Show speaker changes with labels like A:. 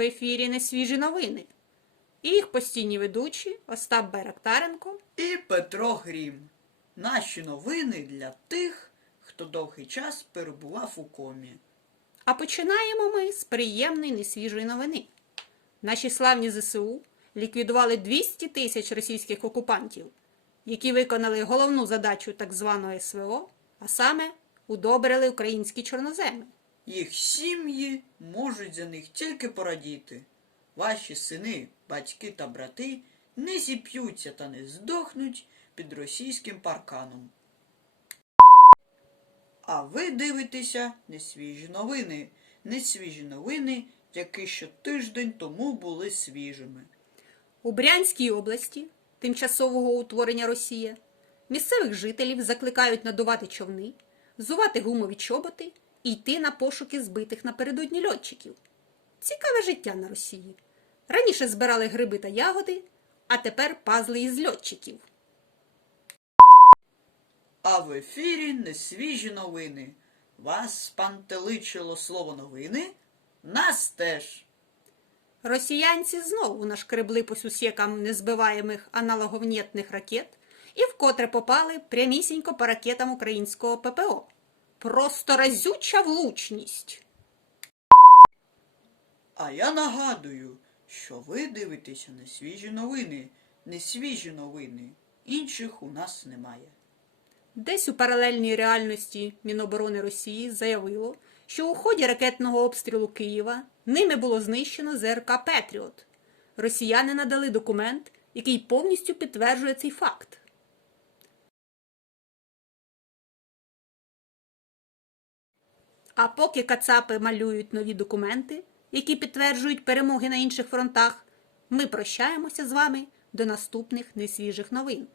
A: ефірі Несвіжі новини. І їх постійні ведучі Остап Байрактаренко.
B: І Петро Грім. Наші новини для тих, хто довгий час перебував у комі.
A: А починаємо ми з приємної несвіжої новини. Наші славні ЗСУ ліквідували 200 тисяч російських окупантів, які виконали головну задачу так званого СВО, а саме удобрили українські чорноземи.
B: Їх сім'ї можуть за них тільки порадіти. Ваші сини, батьки та брати не зіп'ються та не здохнуть під російським парканом. А ви дивитеся несвіжі новини. Несвіжі новини, які ще тиждень тому були свіжими.
A: У Брянській області тимчасового утворення Росія місцевих жителів закликають надувати човни, зувати гумові чоботи і йти на пошуки збитих напередодні льотчиків. Цікаве життя на Росії. Раніше збирали гриби та ягоди, а тепер пазли із льотчиків.
B: А в ефірі несвіжі новини. Вас спантеличило слово новини? Нас теж.
A: Росіянці знову нашкребли по сусікам незбиваємих аналоговнєтних ракет і вкотре попали прямісінько по ракетам українського ППО. Просто разюча влучність.
B: А я нагадую, що ви дивитеся не свіжі новини, не свіжі новини. Інших у нас немає.
A: Десь у паралельній реальності Міноборони Росії заявило, що у ході ракетного обстрілу Києва ними було знищено ЗРК Петріот. Росіяни надали документ, який повністю підтверджує цей факт. А поки кацапи малюють нові документи, які підтверджують перемоги на інших фронтах, ми прощаємося з вами до наступних несвіжих новин.